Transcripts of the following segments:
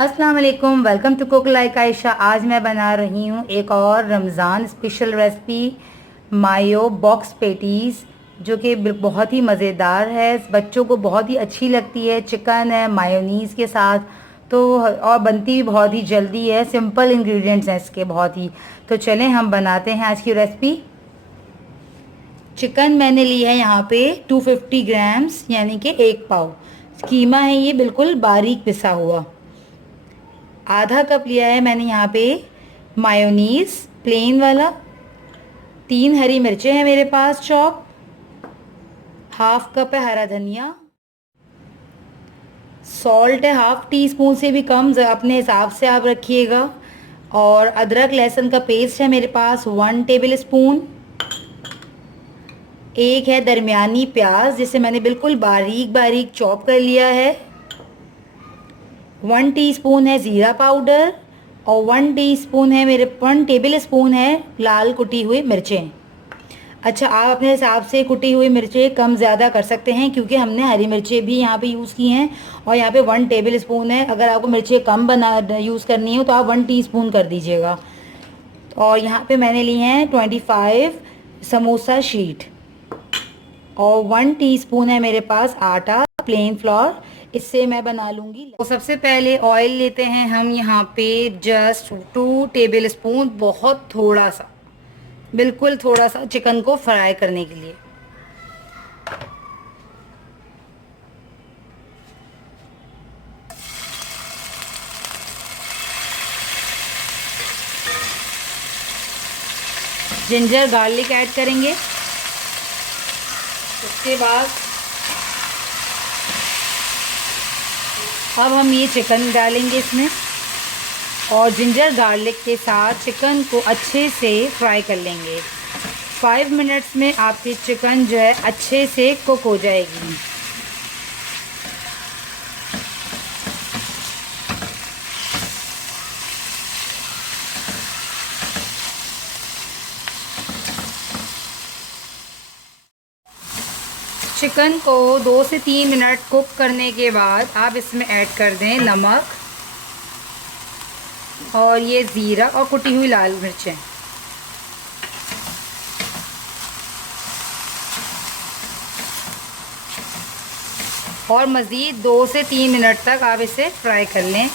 अस्सलाम वालेकुम, welcome to Cook Like Ayesha. आज मैं बना रही हूँ एक और Ramzan special recipe, mayo box patties, जो कि बहुत ही मज़ेदार है। बच्चों को बहुत ही अच्छी लगती है। चिकन है मायोनीज़ के साथ, तो और बनती भी बहुत ही जल्दी है। सिंपल इंग्रेडिएंट्स हैं इसके बहुत ही। तो चलें हम बनाते हैं आज की रेसिपी। चिकन मैंने ली है यहाँ पे 250 ग्राम्स, यानी कि 1 पाव। कीमा है ये, बिल्कुल बारीक पिसा हुआ। आधा कप लिया है मैंने यहाँ पे मायोनीज प्लेन वाला। 3 हरी मिर्चें हैं मेरे पास चॉप। हाफ कप है हरा धनिया। सॉल्ट है हाफ टी स्पून से भी कम, अपने हिसाब से आप रखिएगा। और अदरक लहसुन का पेस्ट है मेरे पास 1 टेबल स्पून। एक है दरमियानी प्याज, जिसे मैंने बिल्कुल बारीक बारीक चॉप कर लिया है। 1 टीस्पून है ज़ीरा पाउडर। और 1 टेबल स्पून है लाल कुटी हुई मिर्चें। अच्छा, आप अपने हिसाब से कुटी हुई मिर्चें कम ज़्यादा कर सकते हैं, क्योंकि हमने हरी मिर्चें भी यहाँ पे यूज़ की हैं। और यहाँ पे 1 टेबल स्पून है। अगर आपको मिर्चें कम बना यूज़ करनी हो तो आप 1 टीस्पून कर दीजिएगा। और यहाँ पे मैंने ली हैं 25 समोसा शीट। और 1 टीस्पून है मेरे पास आटा, प्लेन फ्लोर। इससे मैं बना लूँगी। तो सबसे पहले ऑयल लेते हैं हम यहाँ पे जस्ट 2 टेबल स्पून, बहुत थोड़ा सा, बिल्कुल थोड़ा सा, चिकन को फ्राई करने के लिए। जिंजर गार्लिक ऐड करेंगे। उसके बाद अब हम ये चिकन डालेंगे इसमें। और जिंजर गार्लिक के साथ चिकन को अच्छे से फ्राई कर लेंगे। 5 मिनट्स में आपकी चिकन जो है अच्छे से कुक हो जाएगी। चिकन को 2 से 3 मिनट कुक करने के बाद आप इसमें ऐड कर दें नमक और ये ज़ीरा और कुटी हुई लाल मिर्चें। और मज़ीद 2 से 3 मिनट तक आप इसे फ्राई कर लें।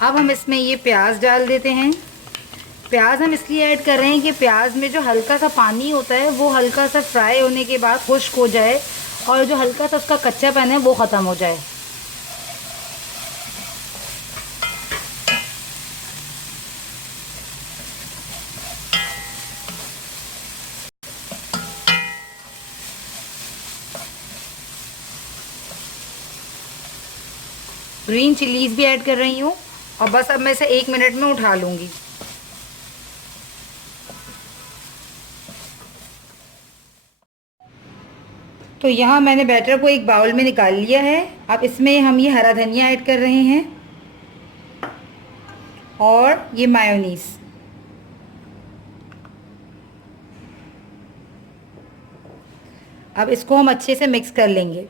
अब हम इसमें ये प्याज डाल देते हैं। प्याज हम इसलिए ऐड कर रहे हैं कि प्याज में जो हल्का सा पानी होता है वो हल्का सा फ्राई होने के बाद खुश्क हो जाए, और जो हल्का सा उसका कच्चापन है वो ख़त्म हो जाए। ग्रीन चिलीज़ भी ऐड कर रही हूँ। और बस अब मैं इसे 1 मिनट में उठा लूँगी। तो यहाँ मैंने बैटर को एक बाउल में निकाल लिया है। अब इसमें हम ये हरा धनिया ऐड कर रहे हैं और ये मायोनीज़। अब इसको हम अच्छे से मिक्स कर लेंगे।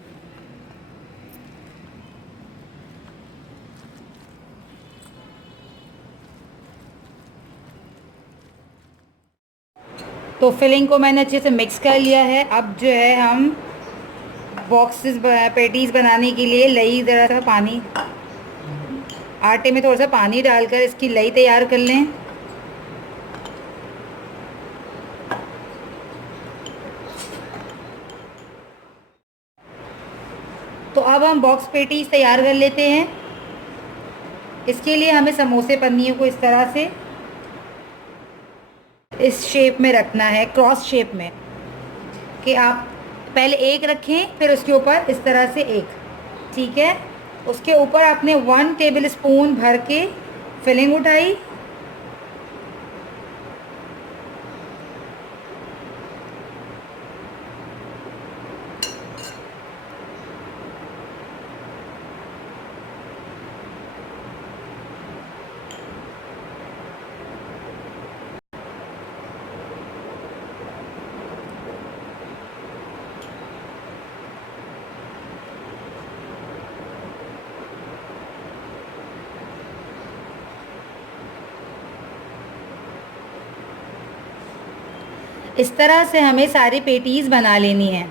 तो फिलिंग को मैंने अच्छे से मिक्स कर लिया है। अब जो है हम बॉक्सेस पेटीज़ बनाने के लिए लई, ज़रा सा पानी, आटे में थोड़ा सा पानी डालकर इसकी लई तैयार कर लें। तो अब हम बॉक्स पेटीज़ तैयार कर लेते हैं। इसके लिए हमें समोसे पन्नियों को इस तरह से इस शेप में रखना है, क्रॉस शेप में, कि आप पहले एक रखें फिर उसके ऊपर इस तरह से एक, ठीक है। उसके ऊपर आपने 1 टेबल स्पून भर के फिलिंग उठाई। इस तरह से हमें सारी पेटीज़ बना लेनी है।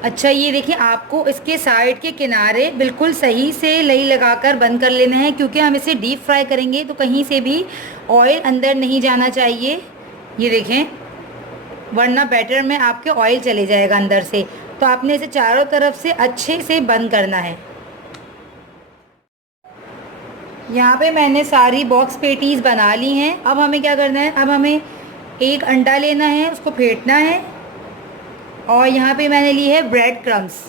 अच्छा, ये देखिए आपको इसके साइड के किनारे बिल्कुल सही से लई लगाकर बंद कर लेना है, क्योंकि हम इसे डीप फ्राई करेंगे तो कहीं से भी ऑयल अंदर नहीं जाना चाहिए। ये देखें, वरना बैटर में आपके ऑयल चले जाएगा अंदर से। तो आपने इसे चारों तरफ से अच्छे से बंद करना है। यहाँ पे मैंने सारी बॉक्स पेटीज़ बना ली हैं। अब हमें क्या करना है, अब हमें एक अंडा लेना है, उसको फेंटना है। और यहाँ पे मैंने ली है ब्रेड क्रम्स।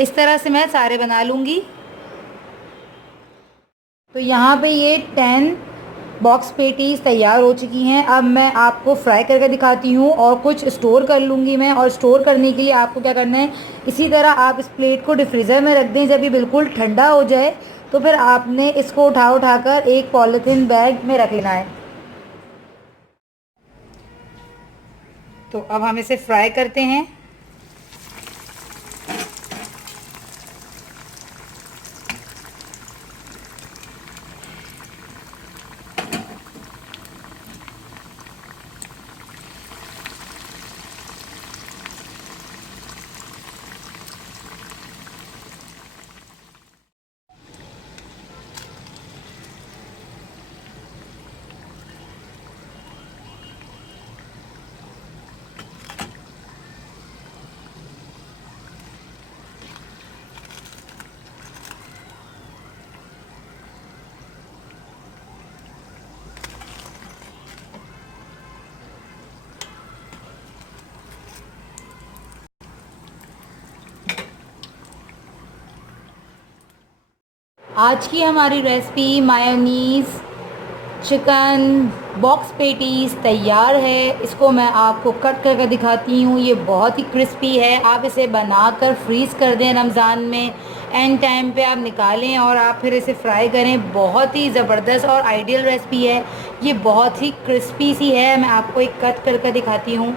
इस तरह से मैं सारे बना लूँगी। तो यहाँ पे ये 10 बॉक्स पेटीज़ तैयार हो चुकी हैं। अब मैं आपको फ्राई करके दिखाती हूँ और कुछ स्टोर कर लूँगी मैं। और स्टोर करने के लिए आपको क्या करना है, इसी तरह आप इस प्लेट को डिफ्रीज़र में रख दें। जब ये बिल्कुल ठंडा हो जाए तो फिर आपने इसको उठाकर एक पॉलीथीन बैग में रख लेना है। तो अब हम इसे फ्राई करते हैं। आज की हमारी recipe mayonnaise chicken box patties तैयार है। इसको मैं आपको कट करके दिखाती हूँ। ये बहुत ही क्रिस्पी है। आप इसे बनाकर फ्रीज़ कर दें रमज़ान में, एंड टाइम पे आप निकालें और आप फिर इसे फ्राई करें। बहुत ही ज़बरदस्त और आइडियल रेसिपी है। ये बहुत ही क्रिस्पी सी है। मैं आपको एक कट करके दिखाती हूँ।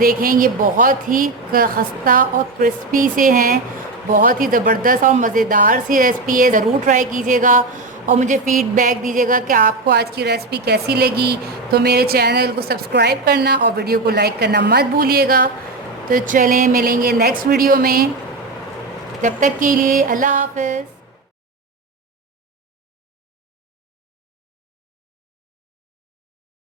देखें, ये बहुत ही खस्ता और क्रिस्पी से हैं। बहुत ही ज़बरदस्त और मज़ेदार सी रेसिपी है। ज़रूर ट्राई कीजिएगा और मुझे फ़ीडबैक दीजिएगा कि आपको आज की रेसिपी कैसी लगी। तो मेरे चैनल को सब्सक्राइब करना और वीडियो को लाइक करना मत भूलिएगा। तो चलें, मिलेंगे नेक्स्ट वीडियो में। जब तक के लिए अल्लाह हाफ़िज़।